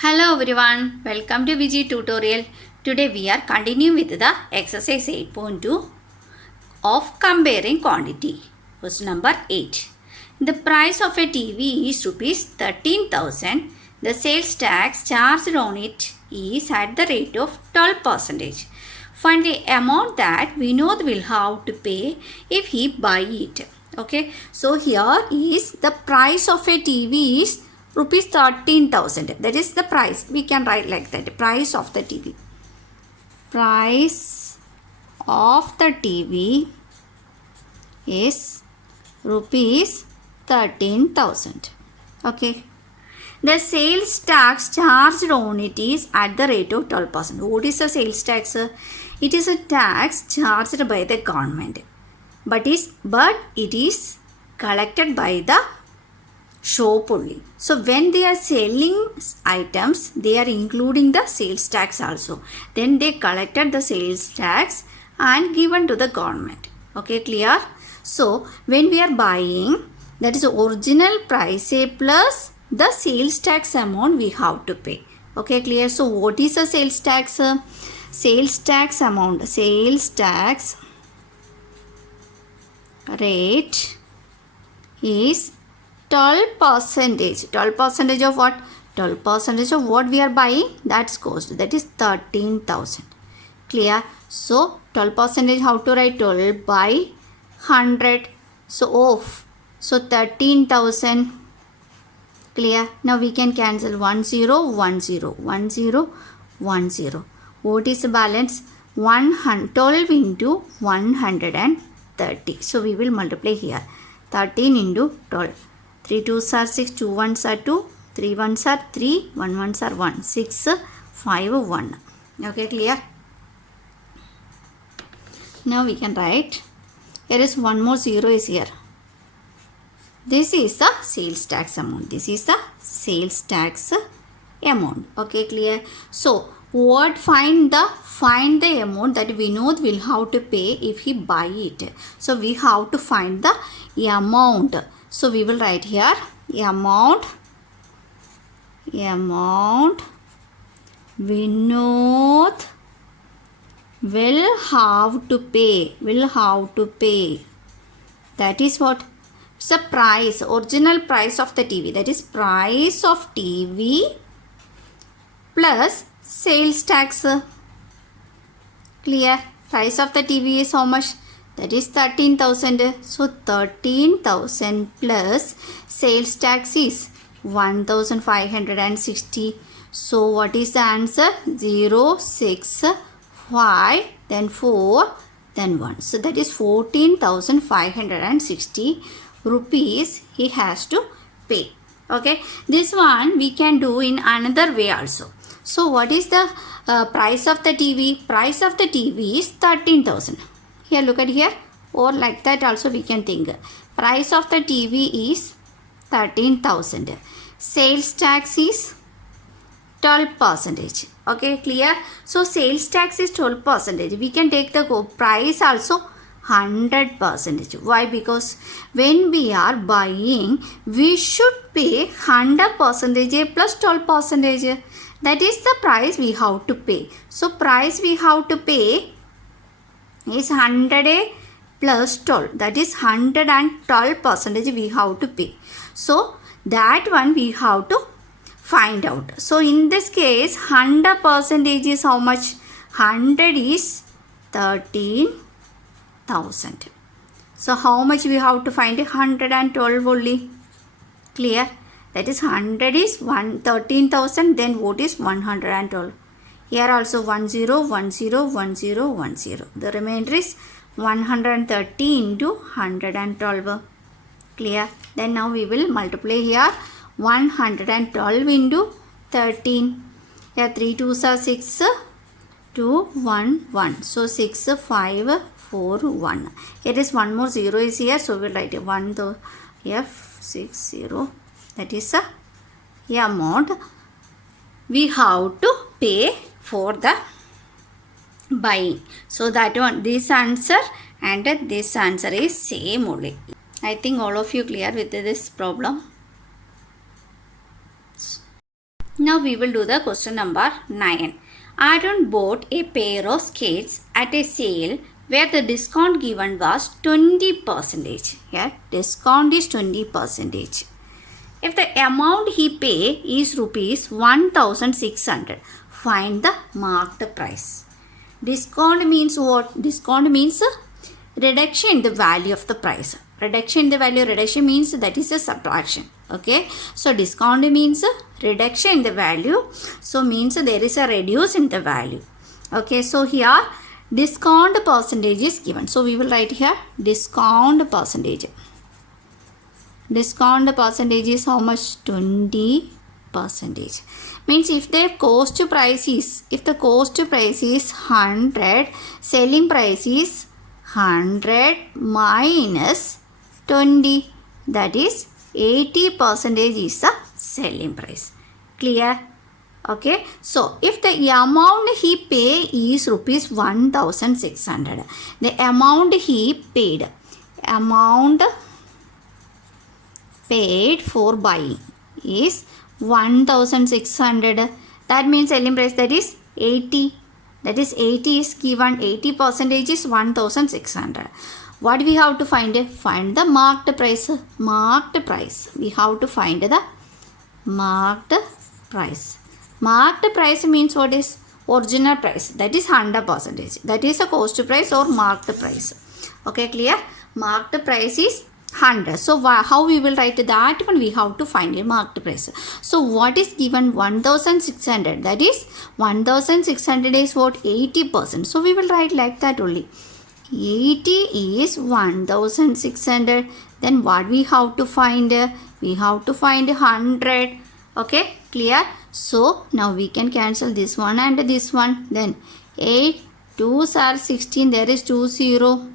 Hello everyone, welcome to VG tutorial. Today we are continuing with the exercise 8.2 of comparing quantity. Question number 8. The price of a TV is rupees 13,000. The sales tax charged on it is at the rate of 12%. Find the amount that Vinod will have to pay if he buy it. Okay, so here is the price of a TV is rupees 13,000. That is the price. We can write like that. Price of the TV. Price of the TV is rupees 13,000. Okay. The sales tax charged on it is at the rate of 12%. What is the sales tax? It is a tax charged by the government. But it is collected by the shop only. So when they are selling items, they are including the sales tax also. Then they collected the sales tax and given to the government. Okay, clear? So when we are buying, that is original price plus the sales tax amount we have to pay. Okay, clear? So what is the sales tax? Sales tax amount. Sales tax rate is 12%. 12% of what? 12% of what we are buying, that's cost. That is 13,000. Clear? So 12% how to write? 12 by 100. So off. So 13,000. Clear? Now we can cancel 1 0 1 0 1 0 1 0. What is the balance? 12 into 130. So we will multiply here. 13 into 12. 3 2s are 6, 2 1s are 2, 3 1s are 3, 1 1s are 1, 6, 5, 1. Okay, clear? Now we can write. Here is one more 0 is here. This is the sales tax amount. This is the sales tax amount. Okay, clear? So what find the amount that Vinod will have to pay if he buy it. So we have to find the amount. So we will write here amount Vinod will have to pay. That is what? It's the price, original price of the TV. That is price of TV plus sales tax. Clear? Price of the TV is how much? That is 13,000. So 13,000 plus sales tax is 1,560. So what is the answer? 0, 6, 5, then 4, then 1. So that is 14,560 rupees he has to pay. Okay. This one we can do in another way also. So what is the price of the TV? Price of the TV is 13,000. Here look at here, or like that also we can think. Price of the TV is 13,000. Sales tax is 12%. Okay, clear? So sales tax is 12%. We can take the price also 100%. Why? Because when we are buying, we should pay 100% plus 12%. That is the price we have to pay. So price we have to pay is 100 plus 12. That is 112% we have to pay. So that one we have to find out. So in this case 100% is how much? 100 is 13,000. So how much we have to find? 112 only. Clear? That is 100 is 13,000. Then what is 112? Here also 1 0 1 0 1 0 1 0. The remainder is 130 into 112. Clear? Then now we will multiply here 112 into 13. Here 3 2s are 6, 2 1 1. So 6 5 4 1. Here is one more 0 is here. So we will write 1 to F6 0. That is the amount we have to pay for the buying. So that one, this answer and this answer is same only. I think all of you clear with this problem. Now we will do the question number 9. Aaron bought a pair of skates at a sale where the discount given was 20%. Here discount is 20%. If the amount he pay is rupees 1600, find the marked price. Discount means what? Discount means reduction in the value of the price. Reduction in the value, reduction means that is a subtraction. Okay, so discount means reduction in the value, so means there is a reduce in the value. Okay, so here discount percentage is given, so we will write here discount percentage. Discount percentage is how much? 20%. Means if the cost price is 100, selling price is 100 minus 20, that is 80% is the selling price. Clear? Okay, so if the amount he pay is rupees 1600, the amount he paid for buying is 1600, that means selling price, that is 80. That is 80 is given, 80% is 1600. What we have to find? Find the marked price. Marked price. We have to find the marked price. Marked price means what is? Original price. That is 100%. That is a cost price or marked price. Okay, clear? Marked price is 100. So how we will write that one? We have to find a marked price. So what is given? 1600. That is 1600 is what? 80%. So we will write like that only. 80 is 1600. Then what we have to find? We have to find 100. Okay, clear? So now we can cancel this one and this one. Then 8 2s are 16. There is 2 0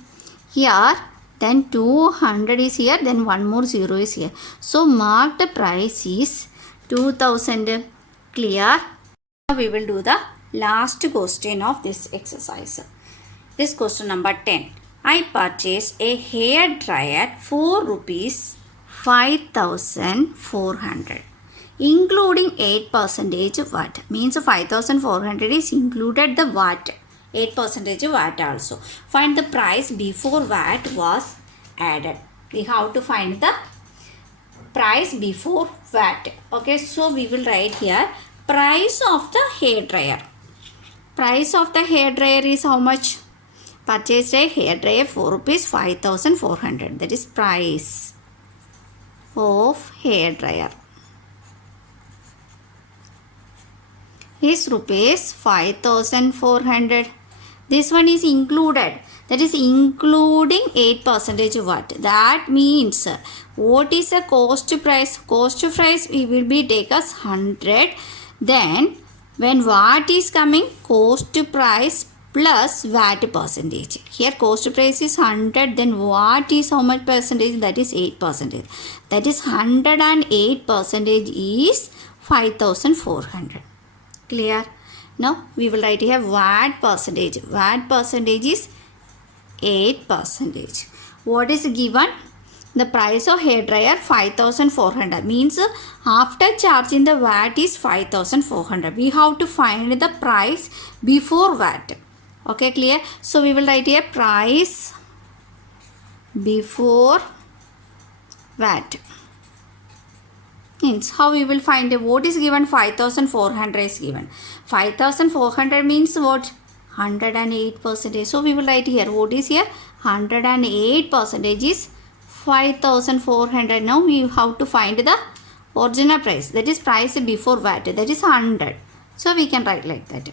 here. Then 200 is here. Then one more 0 is here. So marked price is 2000. Clear? Now we will do the last question of this exercise. This question number 10. I purchased a hair dryer for rupees 5400, including 8% watt. Means 5400 is included the watt. 8% watt also. Find the price before watt was added. We have to find the price before watt. Okay, so we will write here price of the hair dryer. Price of the hair dryer is how much? Purchased a hair dryer for rupees 5400. That is price of hair dryer is rupees 5400. This one is included. That is including 8% watt. That means what is the cost price? Cost price we will be take as 100. Then when watt is coming, cost price plus watt percentage. Here cost price is 100. Then watt is how much percentage? That is 8%. That is 108% is 5400. Clear? Now we will write here watt percentage. Watt percentage is 8%. What is given? The price of hair dryer 5400. Means after charging the watt is 5400. We have to find the price before watt. Okay, clear? So we will write here price before watt. Means how we will find what is given? 5400 is given. 5400 means what? 108%. So we will write here what is here? 108% is 5400. Now we have to find the original price. That is price before VAT. That is 100. So we can write like that.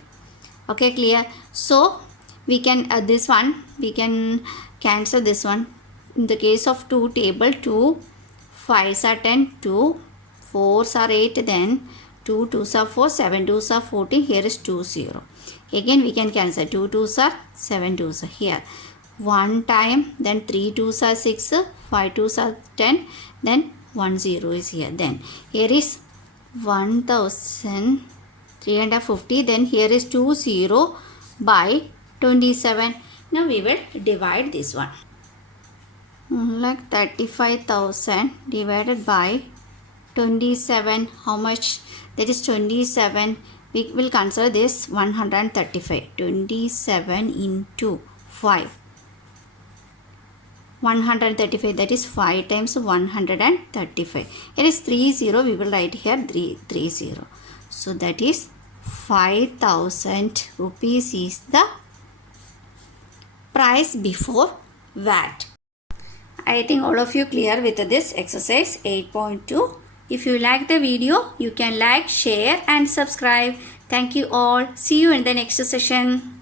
Okay, clear? So we can this one we can cancel this one. In the case of 2 table, 2 5s are 10, 2 4s are 8, then 2 2s are 4, 7 2s are 14. Here is 2 0. Again we can cancel 2 2s are 7 2s are here. One time, then 3 2s are 6, 5 2s are 10, then 1 0 is here. Then here is 1350. Then here is 2 0 by 27. Now we will divide this one. Like 35,000 divided by 27, how much? That is 27. We will consider this 135. 27 into 5. 135, that is 5 times 135. It is 30. We will write here 330. So that is 5,000 rupees is the price before VAT. I think all of you clear with this exercise 8.2. If you like the video, you can like, share and subscribe. Thank you all. See you in the next session.